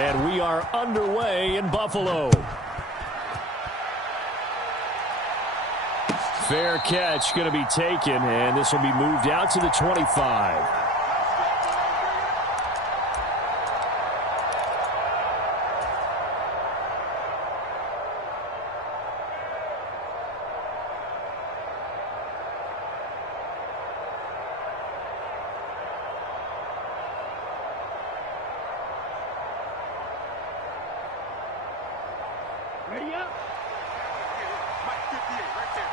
And we are underway in Buffalo. Fair catch going to be taken, and this will be moved out to the 25. Ready up. Mike 58 right there.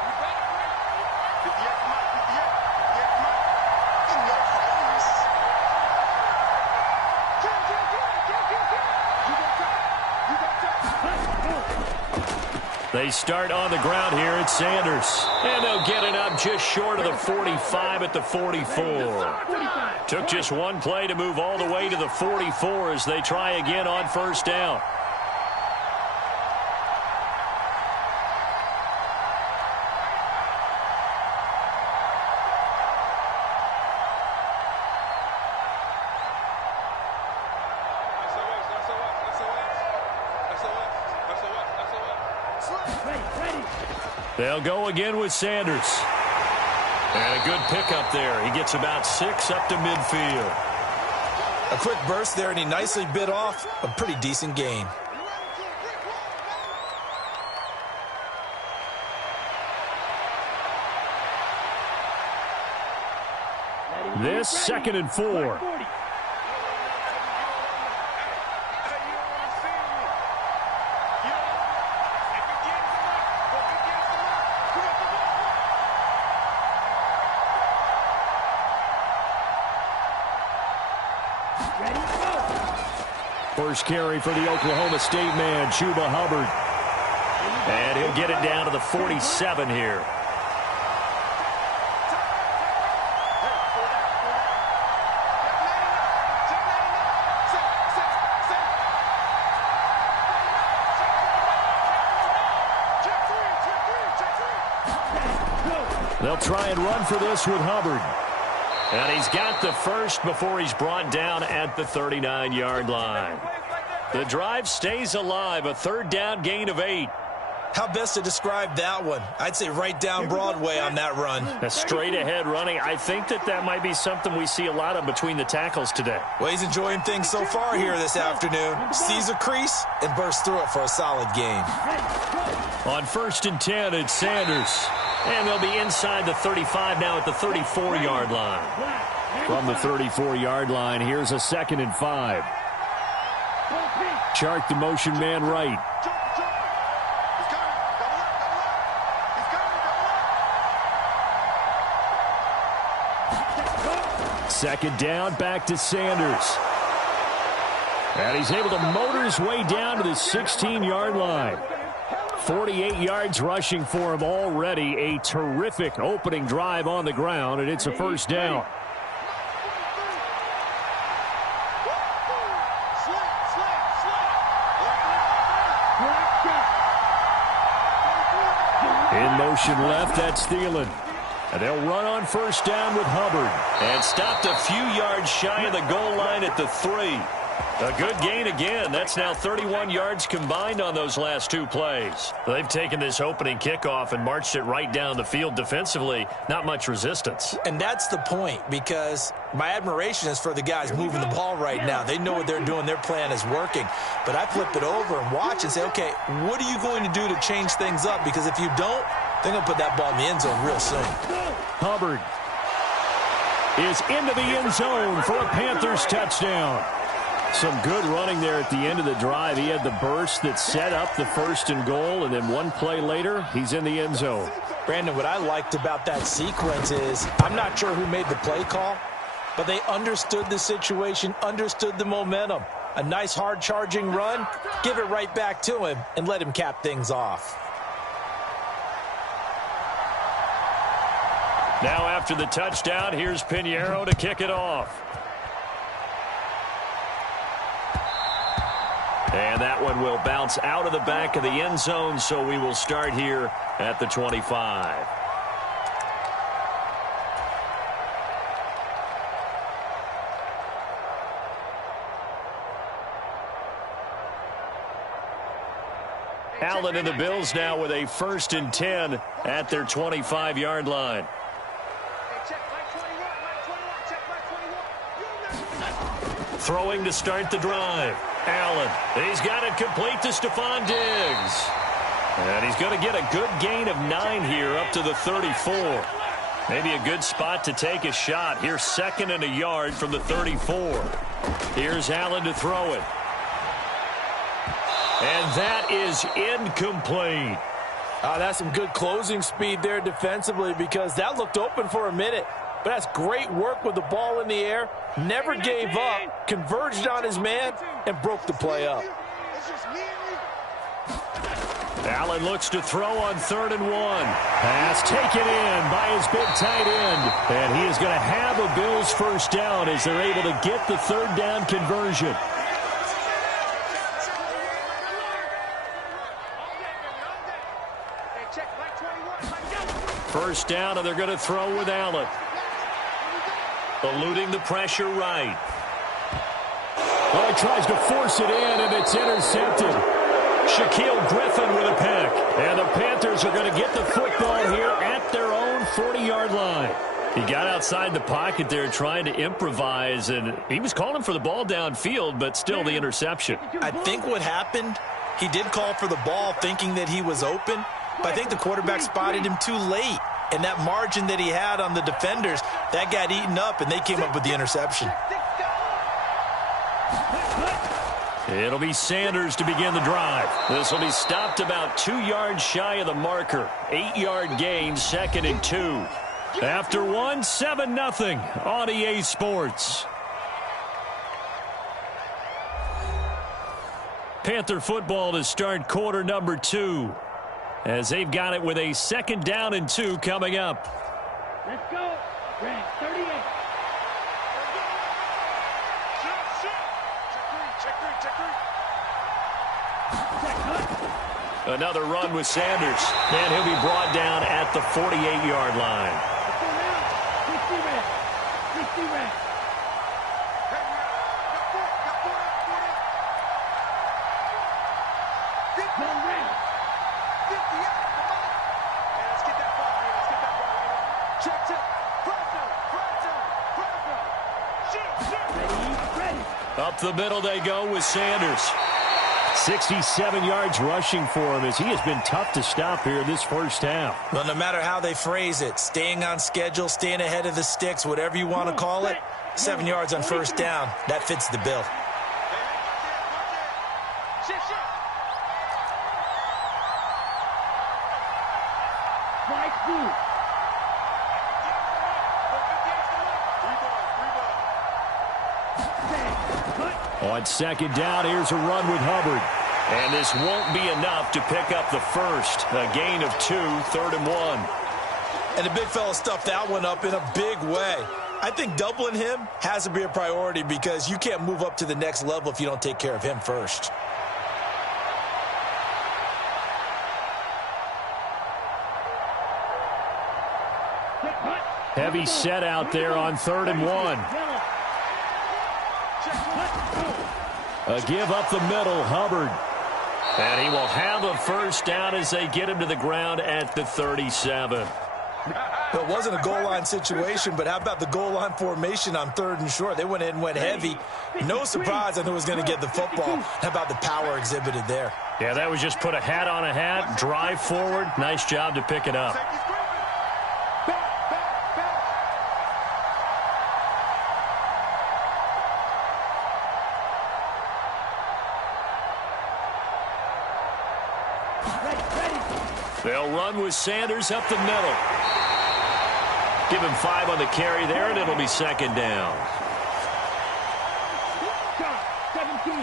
You got it, 58, Mike, 58, Mike. In your face. They start on the ground here at Sanders. And they'll get it up just short of the 45 at the 44. Took just one play to move all the way to the 44 as they try again on first down. They'll go again with Sanders. And a good pickup there. He gets about 6 up to midfield. A quick burst there, and he nicely bit off a pretty decent gain. This 2nd and 4. First carry for the Oklahoma State man, Chuba Hubbard. And he'll get it down to the 47 here. They'll try and run for this with Hubbard. And he's got the first before he's brought down at the 39-yard line. The drive stays alive, a 3rd down gain of 8. How best to describe that one? I'd say right down Broadway on that run. A straight-ahead running. I think that might be something we see a lot of between the tackles today. Well, he's enjoying things so far here this afternoon. Sees a crease and bursts through it for a solid gain. On 1st and 10, it's Sanders. And they'll be inside the 35 now at the 34-yard line. From the 34-yard line, here's a 2nd and 5. Chart the motion man right. Second down, back to Sanders. And he's able to motor his way down to the 16-yard line. 48 yards rushing for him already. A terrific opening drive on the ground, and it's a first down. In motion left, that's Thielen. And they'll run on first down with Hubbard. And stopped a few yards shy of the goal line at the 3. A good gain again. That's now 31 yards combined on those last 2 plays. They've taken this opening kickoff and marched it right down the field defensively. Not much resistance. And that's the point, because my admiration is for the guys moving the ball right now. They know what they're doing. Their plan is working. But I flip it over and watch and say, okay, what are you going to do to change things up? Because if you don't, they're going to put that ball in the end zone real soon. Hubbard is into the end zone for a Panthers touchdown. Some good running there at the end of the drive. He had the burst that set up the 1st and goal, and then one play later, he's in the end zone. Brandon, what I liked about that sequence is I'm not sure who made the play call, but they understood the situation, understood the momentum. A nice hard-charging run, give it right back to him, and let him cap things off. Now after the touchdown, here's Pinheiro to kick it off. And that one will bounce out of the back of the end zone, so we will start here at the 25. Allen and the Bills now with a 1st and 10 at their 25-yard line. Throwing to start the drive. Allen, he's got it complete to Stephon Diggs. And he's going to get a good gain of 9 here up to the 34. Maybe a good spot to take a shot. Here's 2nd and a yard from the 34. Here's Allen to throw it. And that is incomplete. That's some good closing speed there defensively because that looked open for a minute. But that's great work with the ball in the air. Never gave up, converged on his man, and broke the play up. Allen looks to throw on 3rd and 1. Pass taken in by his big tight end. And he is going to have a Bills 1st down as they're able to get the 3rd down conversion. First down, and they're going to throw with Allen. Eluding the pressure right. Well, he tries to force it in, and it's intercepted. Shaquille Griffin with a pick. And the Panthers are going to get the football here at their own 40-yard line. He got outside the pocket there trying to improvise, and he was calling for the ball downfield, but still the interception. I think what happened, he did call for the ball thinking that he was open, but I think the quarterback spotted him too late. And that margin that he had on the defenders, that got eaten up, and they came up with the interception. It'll be Sanders to begin the drive. This will be stopped about 2 yards shy of the marker. 8-yard gain, 2nd and 2. After 1, 7-0 on EA Sports. Panther football to start quarter number 2. As they've got it with a 2nd down and 2 coming up. Let's go. Red 38. Another run with Sanders. And he'll be brought down at the 48-yard line. Let's go now. 60 red. 60 red. Go red. Up the middle they go with Sanders. 67 yards rushing for him as he has been tough to stop here this first half. Well, no matter how they phrase it, staying on schedule, staying ahead of the sticks, whatever you want to call it, 7 yards on 1st down, that fits the bill. On 2nd down, here's a run with Hubbard. And this won't be enough to pick up the first. A gain of 2, 3rd and 1. And the big fella stuffed that one up in a big way. I think doubling him has to be a priority because you can't move up to the next level if you don't take care of him first. Heavy set out there on 3rd and 1. A give up the middle, Hubbard. And he will have a 1st down as they get him to the ground at the 37. It wasn't a goal line situation, but how about the goal line formation on 3rd and short? They went in and went heavy. No surprise on who was going to get the football. How about the power exhibited there? Yeah, that was just put a hat on a hat, drive forward. Nice job to pick it up. They'll run with Sanders up the middle. Give him 5 on the carry there, and it'll be 2nd down. 17.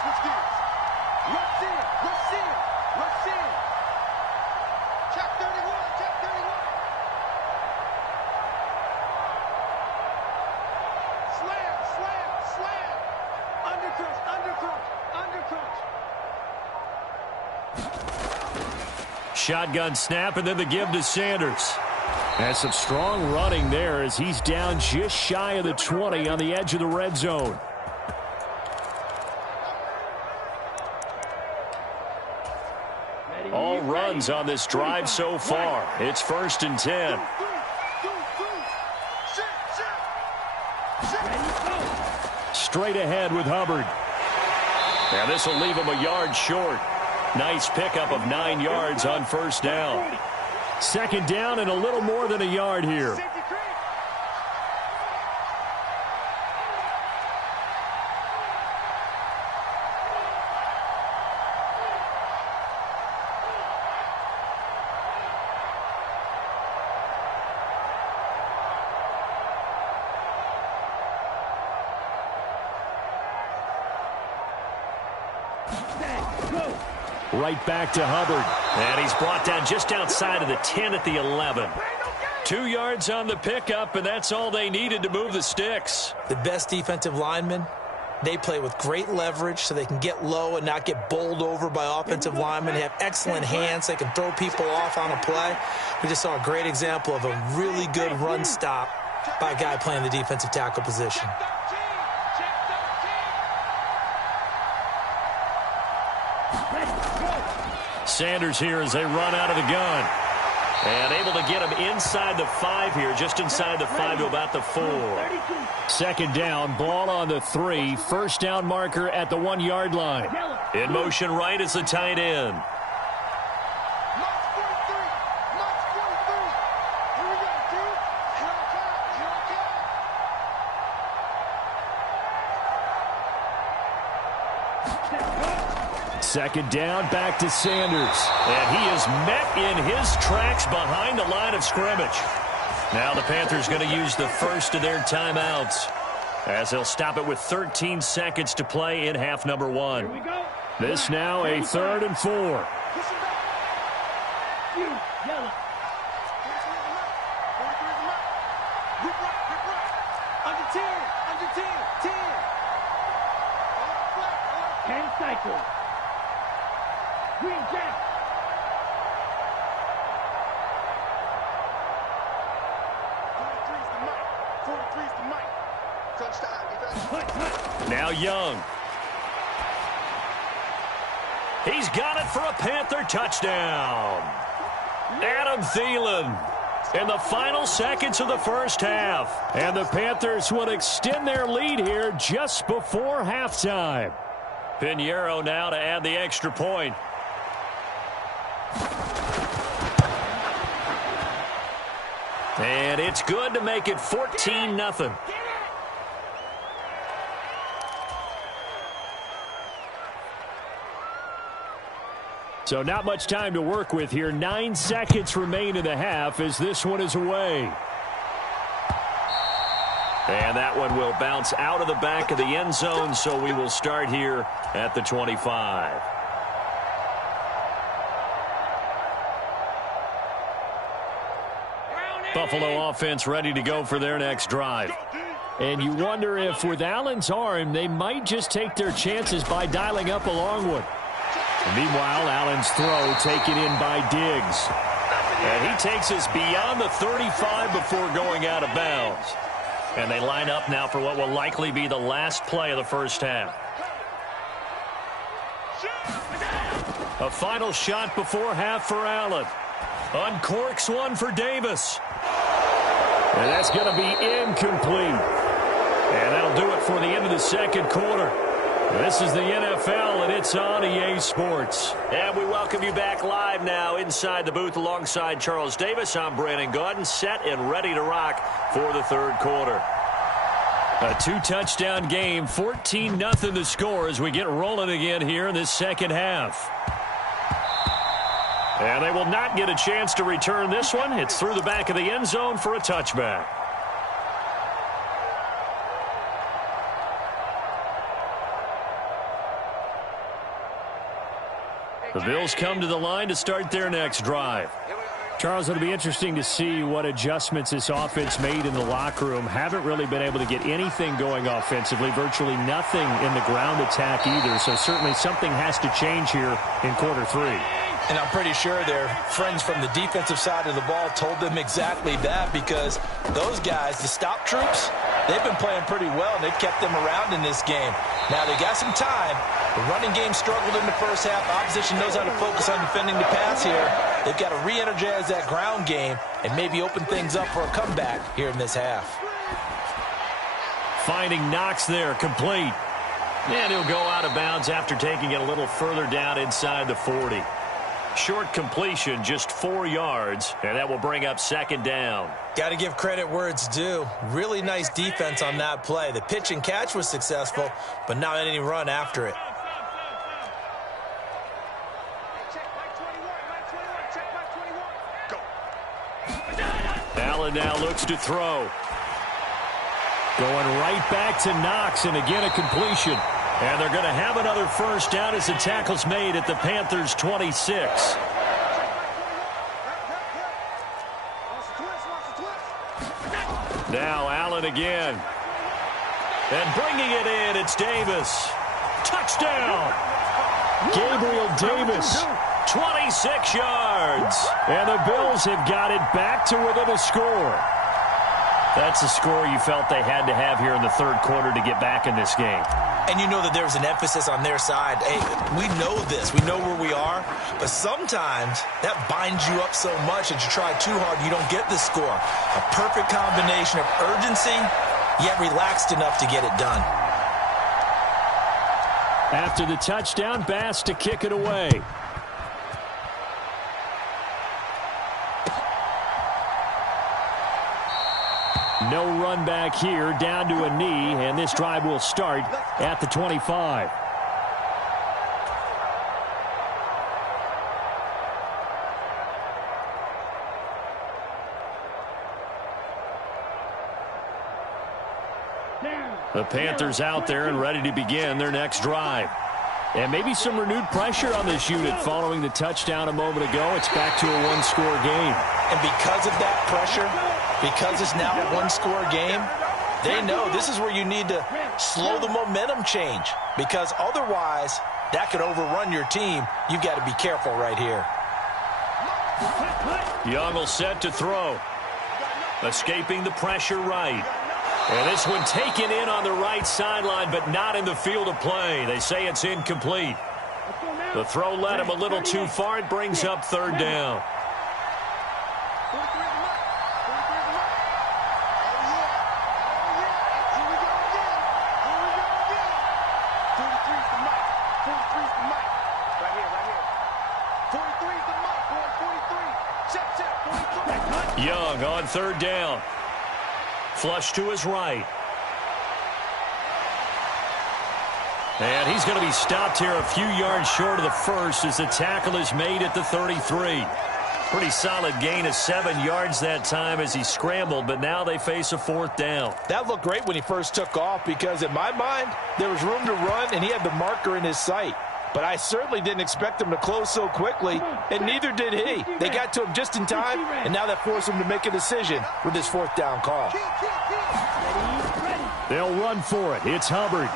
Switch gears. Rush in. Check 31. Slam. Undercrush. Shotgun snap, and then the give to Sanders. And some strong running there as he's down just shy of the 20 on the edge of the red zone. All runs on this drive so far. It's 1st and 10. Straight ahead with Hubbard. And this will leave him a yard short. Nice pickup of 9 yards on 1st down. 2nd down and a little more than a yard here. Right back to Hubbard. And he's brought down just outside of the 10 at the 11. 2 yards on the pickup, and that's all they needed to move the sticks. The best defensive linemen, they play with great leverage so they can get low and not get bowled over by offensive linemen. They have excellent hands. They can throw people off on a play. We just saw a great example of a really good run stop by a guy playing the defensive tackle position. Sanders here as they run out of the gun. And able to get him inside the 5 here, just inside the 5 to about the 4. 2nd down, ball on the 3. 1st down marker at the 1 yard line. In motion right is the tight end. Second down, back to Sanders. And he is met in his tracks behind the line of scrimmage. Now the Panthers going to use the first of their timeouts as they'll stop it with 13 seconds to play in half number 1. This now a 3rd and 4. Now Young. He's got it for a Panther touchdown. Adam Thielen in the final seconds of the 1st half. And the Panthers will extend their lead here just before halftime. Pinheiro now to add the extra point. And it's good to make it 14-0. So not much time to work with here. 9 seconds remain in the half as this one is away. And that one will bounce out of the back of the end zone, so we will start here at the 25. Buffalo offense ready to go for their next drive. And you wonder if with Allen's arm, they might just take their chances by dialing up a long one. Meanwhile, Allen's throw taken in by Diggs. And he takes us beyond the 35 before going out of bounds. And they line up now for what will likely be the last play of the 1st half. A final shot before half for Allen. Uncorks one for Davis. And that's going to be incomplete. And that'll do it for the end of the 2nd quarter. This is the NFL, and it's on EA Sports. And we welcome you back live now inside the booth alongside Charles Davis. I'm Brandon Gaudin, set and ready to rock for the 3rd quarter. A 2-touchdown game, 14-0 the score as we get rolling again here in this 2nd half. And they will not get a chance to return this one. It's through the back of the end zone for a touchback. The Bills come to the line to start their next drive. Charles, it'll be interesting to see what adjustments this offense made in the locker room. Haven't really been able to get anything going offensively, virtually nothing in the ground attack either. So certainly something has to change here in quarter 3. And I'm pretty sure their friends from the defensive side of the ball told them exactly that, because those guys, the stop troops, they've been playing pretty well, and they've kept them around in this game. Now, they got some time. The running game struggled in the first half. Opposition knows how to focus on defending the pass here. They've got to re-energize that ground game and maybe open things up for a comeback here in this half. Finding Knox there, complete. And he'll go out of bounds after taking it a little further down inside the 40. Short completion, just 4 yards, and that will bring up second down. Got to give credit where it's due. Really nice defense on that play. The pitch and catch was successful, but not any run after it. Allen now looks to throw. Going right back to Knox, and again a completion. And they're going to have another first down as the tackle's made at the Panthers' 26. Now Allen again. And bringing it in, it's Davis. Touchdown! Gabriel Davis. 26 yards. And the Bills have got it back to within a score. That's the score you felt they had to have here in the third quarter to get back in this game. And you know that there's an emphasis on their side. Hey, we know this. We know where we are. But sometimes that binds you up so much that you try too hard, you don't get the score. A perfect combination of urgency, yet relaxed enough to get it done. After the touchdown, Bass to kick it away. No run back here, down to a knee, and this drive will start at the 25. The Panthers out there and ready to begin their next drive. And maybe some renewed pressure on this unit following the touchdown a moment ago. It's back to a one-score game. And because of that pressure, because it's now a one-score game, they know this is where you need to slow the momentum change, because otherwise that could overrun your team. You've got to be careful right here. Young will set to throw. Escaping the pressure right. And this one taken in on the right sideline, but not in the field of play. They say it's incomplete. The throw led him a little too far. It brings up third down. Young on third down. Flush to his right. And he's going to be stopped here a few yards short of the first as the tackle is made at the 33. Pretty solid gain of 7 yards that time as he scrambled, but now they face a fourth down. That looked great when he first took off, because in my mind, there was room to run and he had the marker in his sight. But I certainly didn't expect him to close so quickly, and neither did he. They got to him just in time, and now that forced him to make a decision with his fourth down call. They'll run for it. It's Hubbard.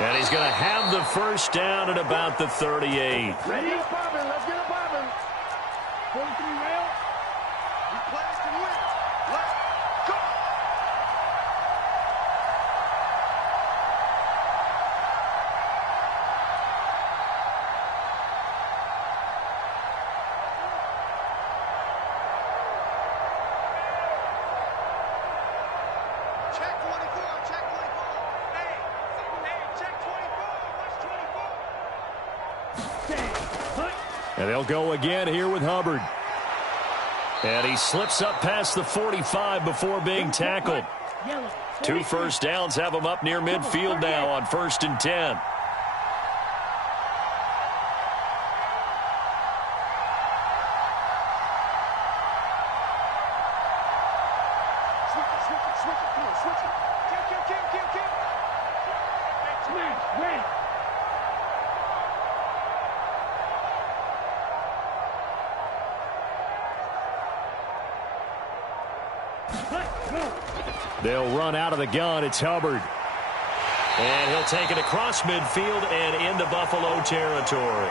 And he's going to have the first down at about the 38. Ready? Let's get it popping. 43 rail. We play to win. Let's go. Check 24. Check 24. Hey, check 24. Watch 24. And they'll go again here with Hubbard. And he slips up past the 45 before being tackled. 2 first downs have him up near midfield now on 1st and 10. They'll run out of the gun. It's Hubbard. And he'll take it across midfield and into Buffalo territory.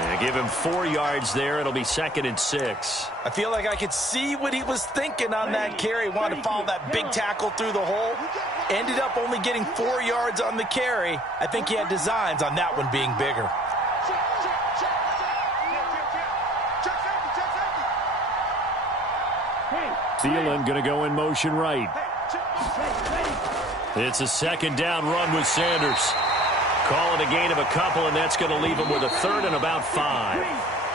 And give him 4 yards there. It'll be 2nd and 6. I feel like I could see what he was thinking on that carry. Wanted to follow that big tackle through the hole. Ended up only getting 4 yards on the carry. I think he had designs on that one being bigger. Thielen going to go in motion right. It's a 2nd down run with Sanders. Calling a gain of a couple, and that's going to leave them with a 3rd and about 5.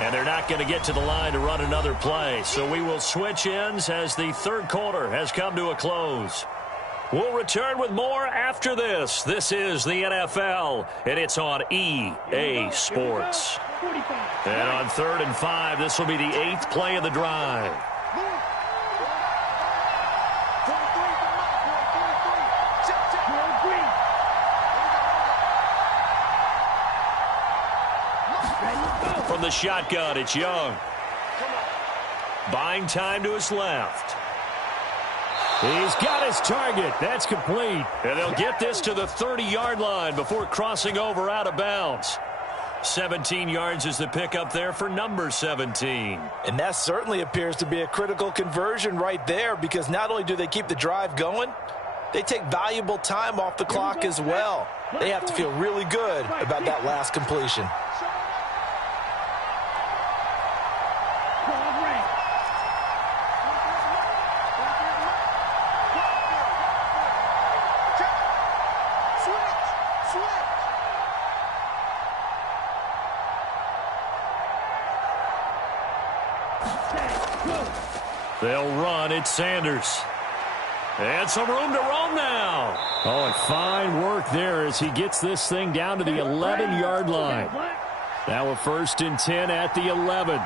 And they're not going to get to the line to run another play. So we will switch ends as the 3rd quarter has come to a close. We'll return with more after this. This is the NFL, and it's on EA Sports. And on 3rd and 5, this will be the 8th play of the drive. From the shotgun, it's Young. Buying time to his left. He's got his target. That's complete. And they'll get this to the 30-yard line before crossing over out of bounds. 17 yards is the pickup there for number 17. And that certainly appears to be a critical conversion right there, because not only do they keep the drive going, they take valuable time off the clock as well. They have to feel really good about that last completion. They'll run. It's Sanders. And some room to roam now. Oh, and fine work there as he gets this thing down to the 11-yard line. Now a 1st and 10 at the 11.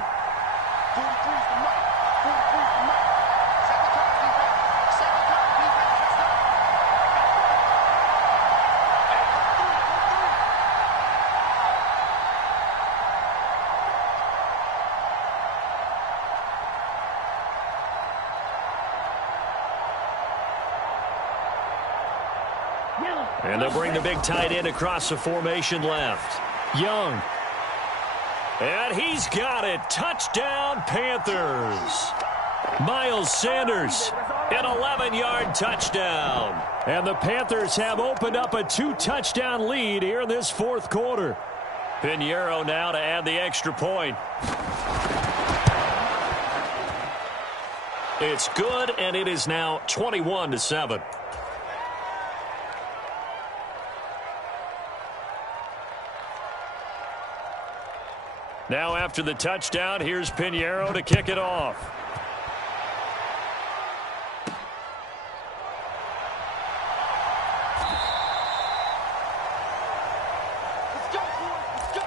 And they'll bring the big tight end across the formation left. Young. And he's got it. Touchdown, Panthers. Miles Sanders, an 11-yard touchdown. And the Panthers have opened up a 2-touchdown lead here in this 4th quarter. Pinheiro now to add the extra point. It's good, and it is now 21-7. Now after the touchdown, here's Pinheiro to kick it off. Let's go, boys. Let's go.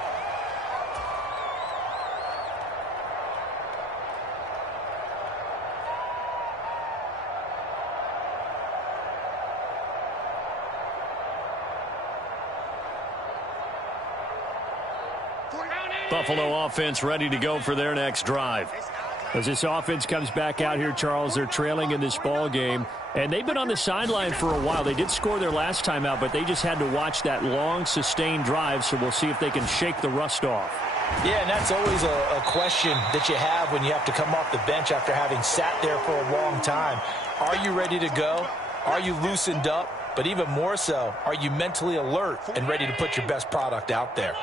Buffalo offense ready to go for their next drive. As this offense comes back out here, Charles, they're trailing in this ball game, and they've been on the sideline for a while. They did score their last time out, but they just had to watch that long, sustained drive, so we'll see if they can shake the rust off. Yeah, and that's always a question that you have when you have to come off the bench after having sat there for a long time. Are you ready to go? Are you loosened up? But even more so, are you mentally alert and ready to put your best product out there?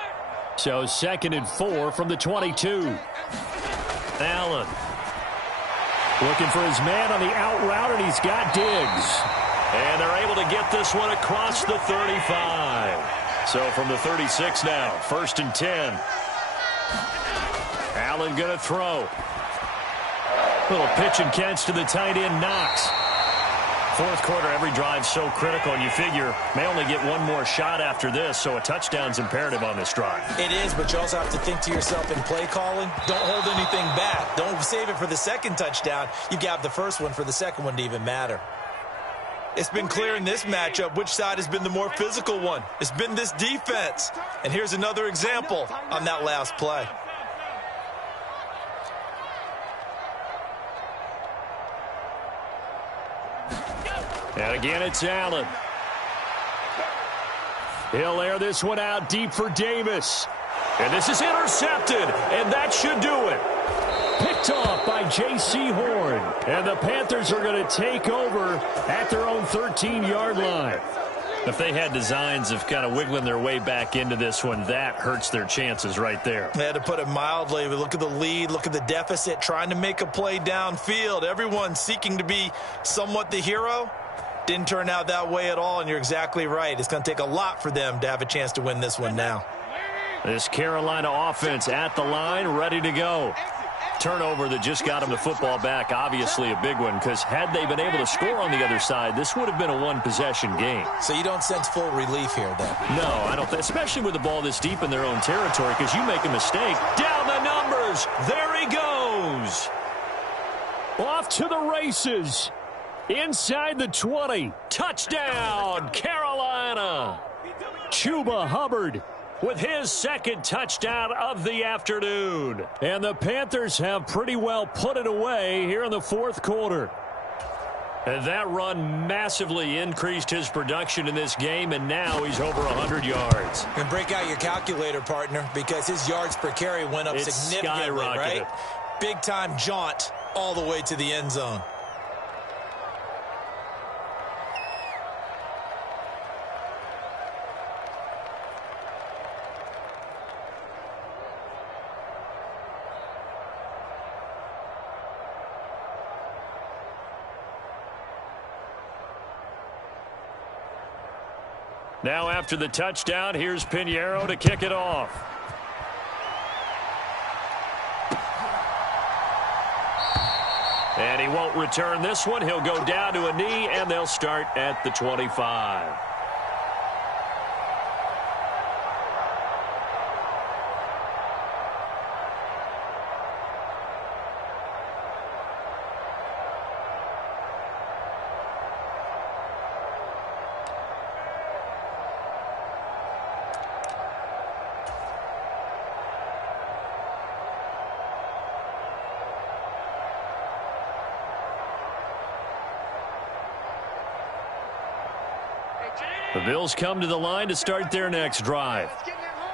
So 2nd and 4 from the 22. Allen. Looking for his man on the out route, and he's got Diggs. And they're able to get this one across the 35. So from the 36 now, 1st and 10. Allen going to throw. Little pitch and catch to the tight end, Knox. 4th quarter, every drive so critical, and you figure may only get one more shot after this, so a touchdown's imperative on this drive. It is, but you also have to think to yourself in play calling, don't hold anything back. Don't save it for the 2nd touchdown. You got the 1st one for the 2nd one to even matter. It's been clear in this matchup which side has been the more physical one. It's been this defense. And here's another example on that last play. And again, it's Allen. He'll air this one out deep for Davis. And this is intercepted, and that should do it. Picked off by J.C. Horn. And the Panthers are going to take over at their own 13-yard line. If they had designs of kind of wiggling their way back into this one, that hurts their chances right there. They had to put it mildly. Look at the lead, look at the deficit, trying to make a play downfield. Everyone seeking to be somewhat the hero. Didn't turn out that way at all, and you're exactly right. It's going to take a lot for them to have a chance to win this one now. This Carolina offense at the line, ready to go. Turnover that just got them the football back, obviously a big one, because had they been able to score on the other side, this would have been a one-possession game. So you don't sense full relief here, then? No, I don't, especially with the ball this deep in their own territory, because you make a mistake. Down the numbers. There he goes. Off to the races. Inside the 20. Touchdown, Carolina. Chuba Hubbard with his second touchdown of the afternoon. And the Panthers have pretty well put it away here in the fourth quarter. And that run massively increased his production in this game, and now he's over 100 yards. And break out your calculator, partner, because his yards per carry went up significantly, right? Big-time jaunt all the way to the end zone. Now after the touchdown, here's Pinheiro to kick it off. And he won't return this one. He'll go down to a knee, and they'll start at the 25. The Bills come to the line to start their next drive.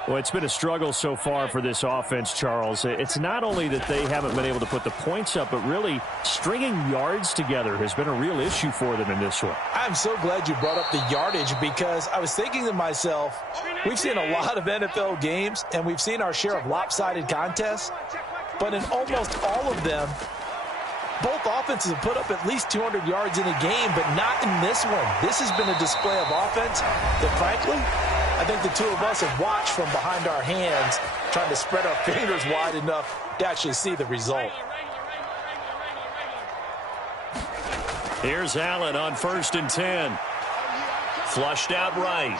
Well, it's been a struggle so far for this offense, Charles. It's not only that they haven't been able to put the points up, but really stringing yards together has been a real issue for them in this one. I'm so glad you brought up the yardage, because I was thinking to myself, we've seen a lot of NFL games, and we've seen our share of lopsided contests, but in almost all of them, both offenses have put up at least 200 yards in a game, but not in this one. This has been a display of offense that, frankly, I think the two of us have watched from behind our hands, trying to spread our fingers wide enough to actually see the result. Here's Allen on 1st and 10. Flushed out right.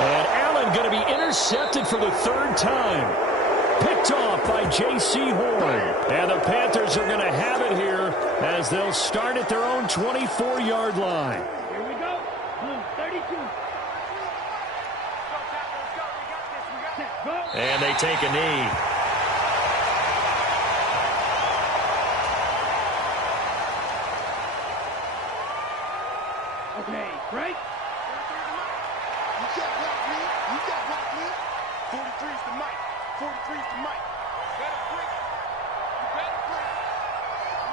And Allen going to be intercepted for the third time. Picked off by J.C. Horn. And the Panthers are going to have it here as they'll start at their own 24-yard line. Here we go. 32. And they take a knee. Okay, right? You can't block me. You can't block me. 43's the mic. 43's the mic. You better break. You better break.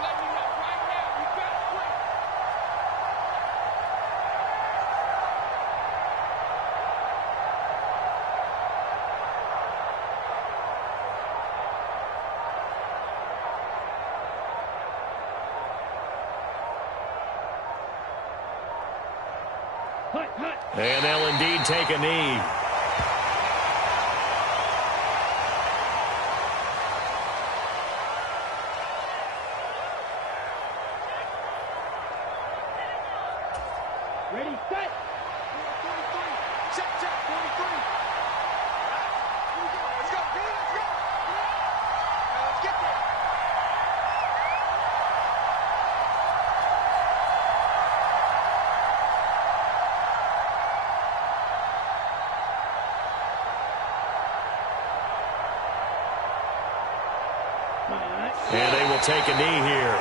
Let me know right now. You better break. And they'll indeed take a knee. Ready, set. 43. Check, 43. Here we go. Let's go. Let's go. Now let's get there. And they will take a knee here.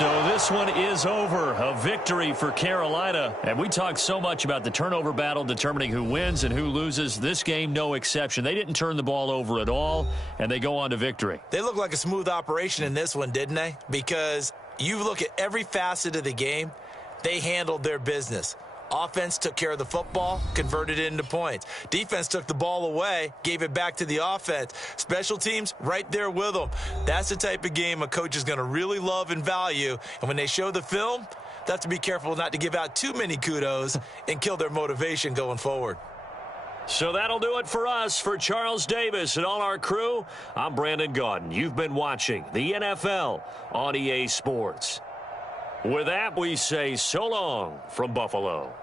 So this one is over. A victory for Carolina. And we talked so much about the turnover battle determining who wins and who loses. This game, no exception. They didn't turn the ball over at all, and they go on to victory. They look like a smooth operation in this one, didn't they? Because you look at every facet of the game, they handled their business. Offense took care of the football, converted it into points. Defense took the ball away, gave it back to the offense. Special teams, right there with them. That's the type of game a coach is going to really love and value. And when they show the film, they have to be careful not to give out too many kudos and kill their motivation going forward. So that'll do it for us. For Charles Davis and all our crew, I'm Brandon Gaudin. You've been watching the NFL on EA Sports. With that, we say so long from Buffalo.